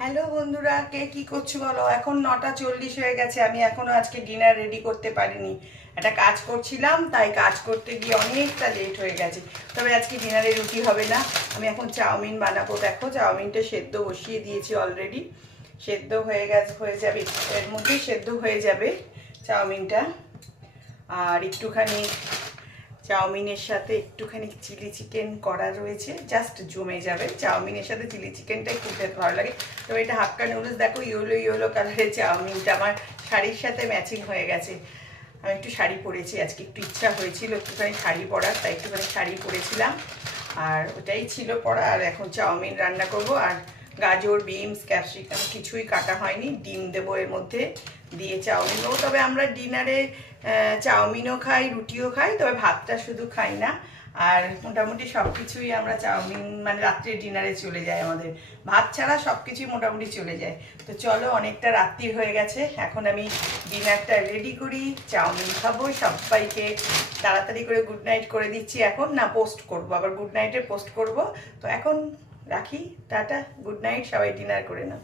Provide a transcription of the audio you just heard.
Hello বন্ধুরা, কে কি করছো বলো। এখন 9টা 40 হয়ে গেছে, আমি এখনো আজকে ডিনার রেডি করতে পারিনি। একটা কাজ করছিলাম, তাই কাজ করতে গিয়ে অনেকটা লেট হয়ে গেছে। তবে আজকে ডিনারে রুটি হবে না, আমি এখন চাউমিন বানাবো। দেখো, চাউমিনটা সেদ্ধ বসিয়ে দিয়েছি অলরেডি। সেদ্ধ হয়ে গেছে, হয়ে যাবে, এর মধ্যেই সেদ্ধ হয়ে যাবে চাউমিনটা। আর একটুখানি চাউমিনের সাথে একটুখানি চিলি চিকেন করা রয়েছে, জাস্ট জমে যাবে। চাউমিনের সাথে চিলি চিকেনটাই খুব ভালো লাগে। তো এটা হাক্কা নুডলস, দেখো ইয়েলো ইয়েলো কালারের চাউমিনটা আমার শাড়ির সাথে ম্যাচিং হয়ে গেছে। আমি একটু শাড়ি পরেছি আজকে, একটু ইচ্ছা হয়েছিল একটুখানি শাড়ি পরার, তাই একটুখানি শাড়ি পরেছিলাম। আর ওটাই ছিল পরা। আর এখন চাউমিন রান্না করব। আর গাজর, বিনস, ক্যাপসিকাম কিছুই কাটা হয়নি, ডিম দেবো এর মধ্যে, দিয়ে চাউমিন দেবো। তবে আমরা ডিনারে চাউমিনও খাই, রুটিও খাই, তবে ভাতটা শুধু খাই না। আর মোটামুটি সব কিছুই আমরা চাউমিন, মানে রাত্রে ডিনারে চলে যায় আমাদের। ভাত ছাড়া সব কিছুই মোটামুটি চলে যায়। তো চলো, অনেকটা রাত্রি হয়ে গেছে, এখন আমি ডিনারটা রেডি করি, চাউমিন খাবো। সবাইকে তাড়াতাড়ি করে গুড নাইট করে দিচ্ছি। এখন না, পোস্ট করব, আবার গুড নাইটের পোস্ট করব। তো এখন রাখি, টাটা, গুড নাইট, সবাই ডিনার করে নাও।